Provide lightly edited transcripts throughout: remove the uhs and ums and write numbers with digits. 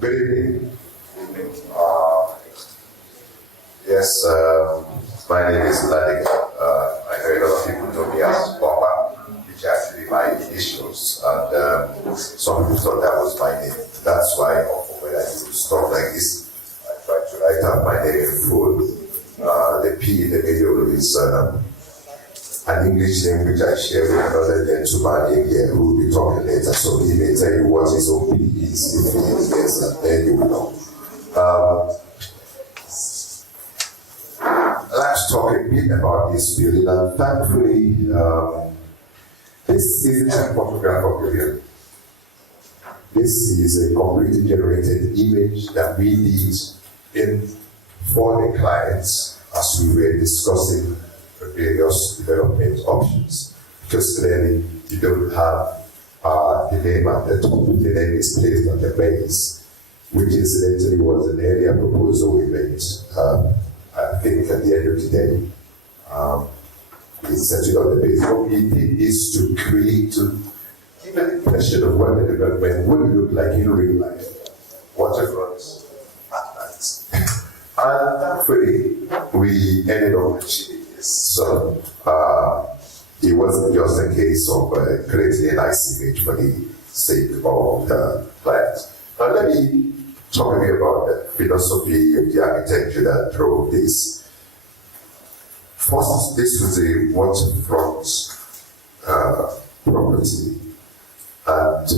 Good evening. Yes, my name is Ladega. I heard a lot of people know me as OPA, which are actually my initials, and some people thought that was my name. That's why when I do stuff like this, I try to write out my name in full. The P in the middle is an English name which I share with another gentleman here who will be talking later, so he may tell you what his OP is, if he is yes, and then you will know. I'd like to talk a bit about this building, and thankfully, this isn't a photograph of the building. This is a computer generated image that we did for the clients as we were discussing the various development options. Because clearly, you don't have the name at the top, the name is placed at the base, which incidentally was an earlier proposal we made. I think at the end of the day, we set it on the base. What we did is to create, to give an impression of what the development would look like in real life. Waterfronts at night. And thankfully, we ended up achieving this. So, it wasn't just a case of creating a nice image for the sake of the clients. Now, let me talk a bit about the philosophy of the architecture that drove this. First, this was a waterfront property, and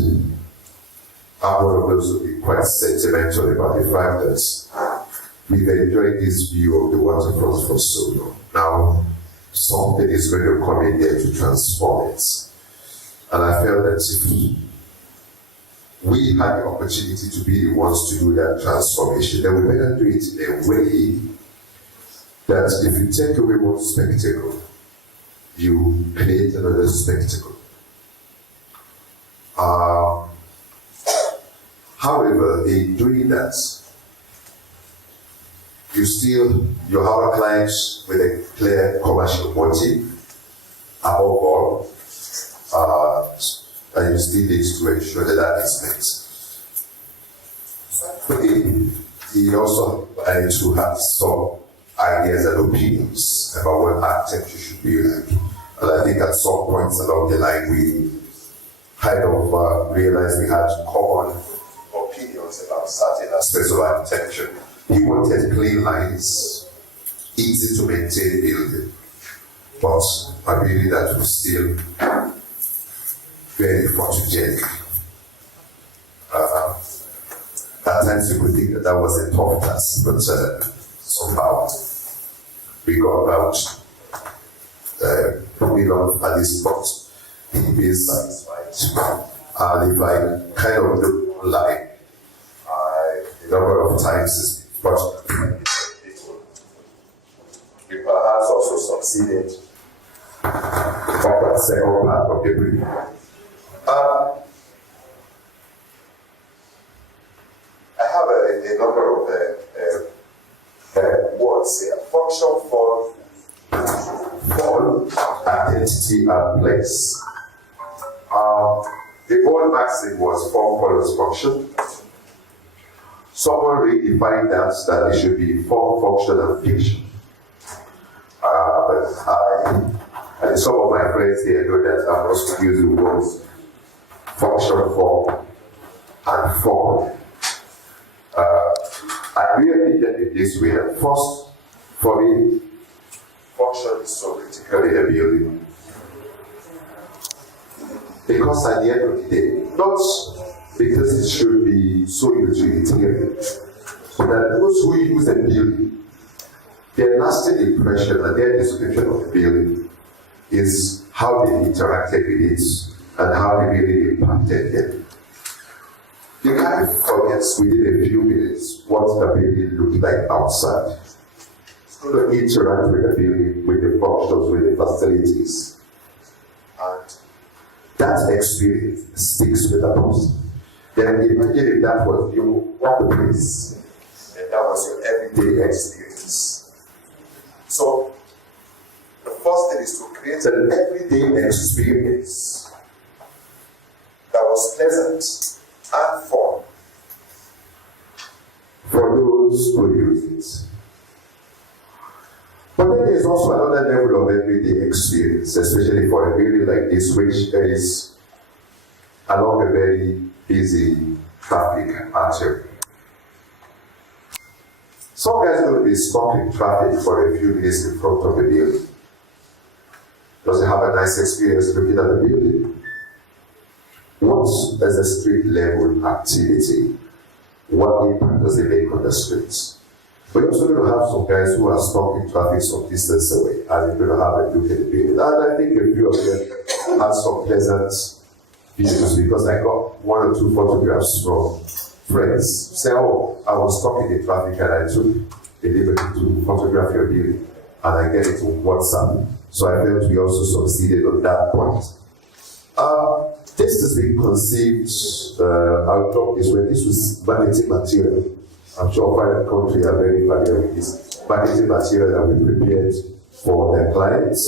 I'm one of those who be quite sentimental about the fact that we've enjoyed this view of the waterfront for so long. Now, something is going to come in there to transform it. And I felt that if we had the opportunity to be the ones to do that transformation, then we better do it in a way that if you take away one spectacle, you create another spectacle. However, in doing that, you have a client with a clear commercial motive, above all, and you still need to ensure that is met. But he also had to have some ideas and opinions about what architecture should be like. And I think at some points along the line, we kind of realized we had common opinions about certain aspects of architecture. He wanted clean lines, easy to maintain building, but I believe that was still very photogenic. At times people think that was a tough task, but somehow we got about putting on at this point, being satisfied. And if I kind of look online, a number of times is but we perhaps also succeeded on the second part of the brief. I have a number of words here. Function, form, identity, and place. The old maxim was form follows function. Someone redefined that it should be form, function, and fiction. But I and some of my friends here know that I'm also using words function, form, and form. I really get it this way. First, for me, function is so critical in a building. Because at the end of the day, not because it should be so utilitarian, but that those who use the building, their lasting impression and their description of the building is how they interacted with it and how the building impacted them. You can't forget within a few minutes what the building looked like outside. It's going to interact with the building, with the functions, with the facilities. And that experience sticks with the person. Then imagine if that was your workplace and that was your everyday experience. So, the first thing is to create an everyday experience that was pleasant and fun. those who use it. But then there's also another level of everyday experience, especially for a building like this, which is along a very busy traffic artery. Some guys are going to be stuck in traffic for a few minutes in front of the building. Does it have a nice experience looking at the building? What is a street level activity? What impact does it make on the streets? But you're also going to have some guys who are stuck in traffic some distance away, and you're going to have a look at the building. And I think a few of them had some pleasant views, because I got one or two photographs from friends say, oh, I was stuck in the traffic and I took the liberty to photograph your building, and I get it on WhatsApp. So I felt we also succeeded on that point. This has been conceived, I'll talk this way, this was vanity material. I'm sure private country are very familiar with this vanity material that we prepared for their clients.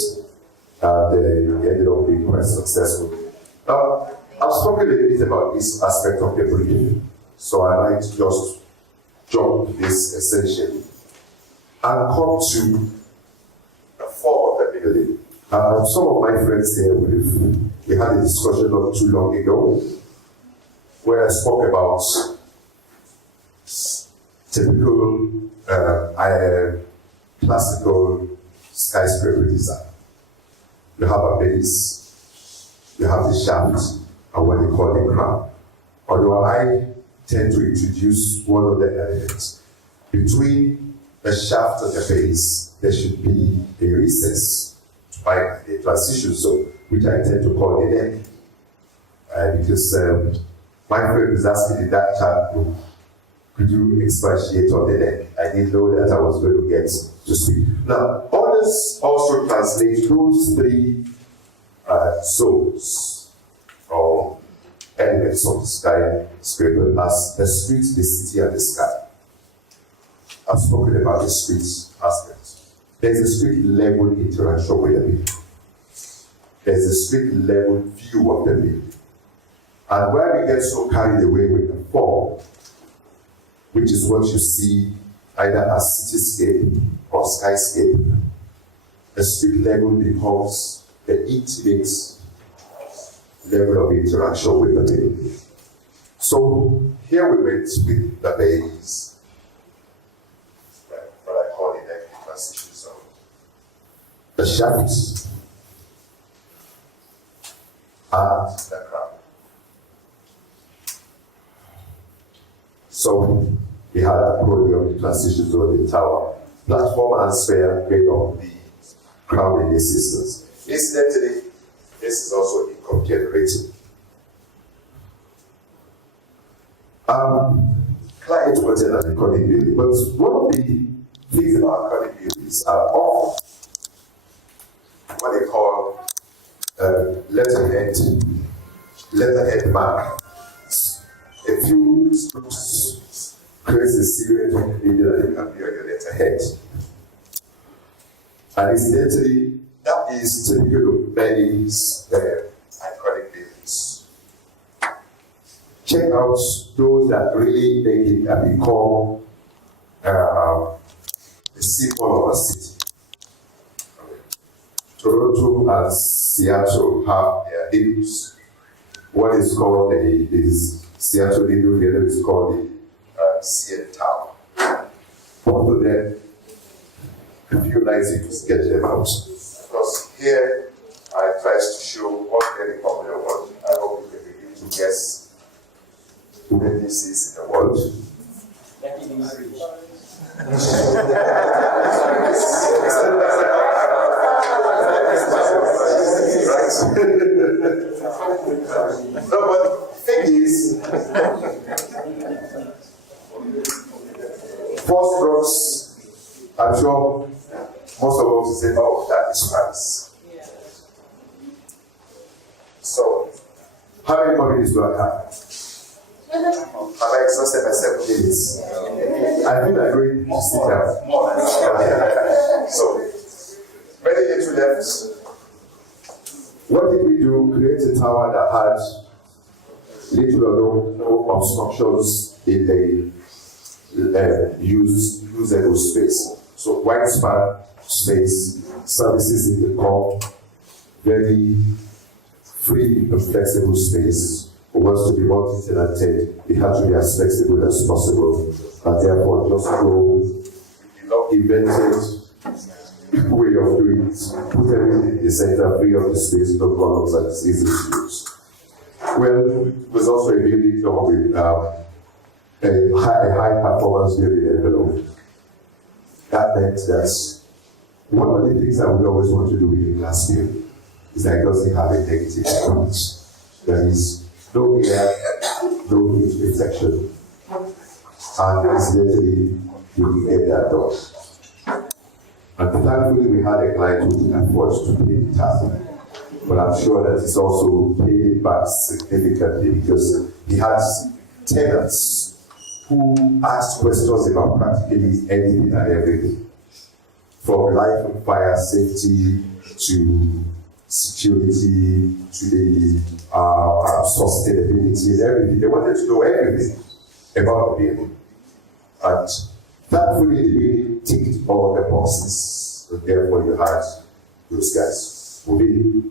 They ended up being quite successful. I've spoken a little bit about this aspect of the brief, so I might just jump this essentially and come to the form of the building. Some of my friends here, we had a discussion not too long ago where I spoke about typical classical skyscraper design. You have a base, you have the shaft, and what they call the crown. Although I tend to introduce one of the elements. Between the shaft and the base, there should be a recess, right? A transition zone, which I tend to call the neck. Because my friend was asking in that chat, could you expatiate on the neck? I didn't know that I was going to get to speak. Now, others also translate those three zones or elements of the skyscraper as the street, the city, and the sky. I've spoken about the street aspect. There's a street level interaction with the building. There's a street level view of the building. And where we get so carried away with the form, which is what you see either as cityscape or skyscape, the street level becomes the intimate level of interaction with the building. So here we went with the base, what I call the neck transition zone, the shaft, and the crown. So we had a podium, the transition zone, the tower, platform and sphere made of the crown in the systems. Incidentally, this is also income generating. Client wanted an iconic building, but one of the things about iconic buildings are often what they call letterhead mark. A few strokes creates a silhouette of the building and it can be on your letterhead. And incidentally, that is typical of many iconic buildings. Check out those that really make it and become a symbol of a city. Toronto and Seattle have their names. One is called the Seattle, the other is called the CN Tower. Both of them, if you like, you just get them out. Because here, I try to show what very popular world. I hope you can begin to guess who this is in the world. No, but the thing is, first drugs, I'm sure most of us say, oh, that is France. Yeah. So, how many more minutes do I have? Have I exhausted myself in minutes? I feel like going to sit down. So, very little left. What did we do? Create a tower that had little or no obstructions in the usable space. So wide span space, services in the core, very free and flexible space. Who wants to be multi-tenanted, it has to be as flexible as possible, and therefore just go invented way of doing it. Put everything in the center, free up the space, no columns, and it's easy to use. Well, it was also a building with a high performance building envelope. That meant that one of the things I would always want to do with a glass building is that it doesn't have a negative charge. There is no air, no heat reflection, and incidentally, you can get that done. And thankfully, we had a client who could afford to pay the tab, but I'm sure that he's also paid it back significantly because he has tenants who asked questions about practically anything and everything, from life and fire safety to security to the sustainability and everything. They wanted to know everything about the building. And thankfully, the building ticked all the boxes. And therefore, you had those guys moving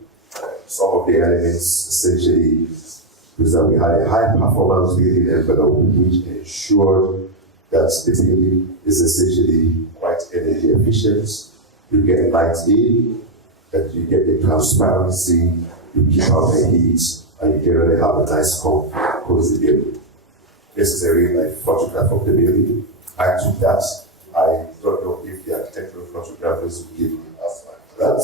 some of the elements essentially because that we had a high performance building envelope which ensured that the building is essentially quite energy efficient. You get light in, that you get the transparency, you keep out the heat, and you generally have a nice cozy building. This is a real life photograph of the building. I took that. I don't know if the architectural photographers will give me us that.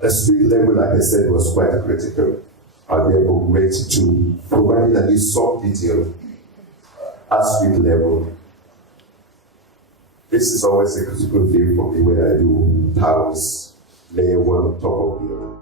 The street level, like I said, was quite critical. And therefore, we went to provide at least some detail at street level. This is always a critical thing for me when I do towers, layer one on top of the other.